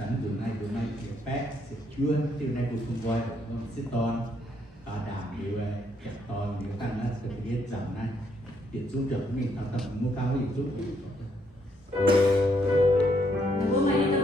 chẳng tụi này thì bé sẽ chuyên từ này của chúng tôi cũng sẽ toàn đảm điều chặt toàn điều tăng nó sẽ biết rằng này điện giúp được mình tập mua cao điện giúp bố mày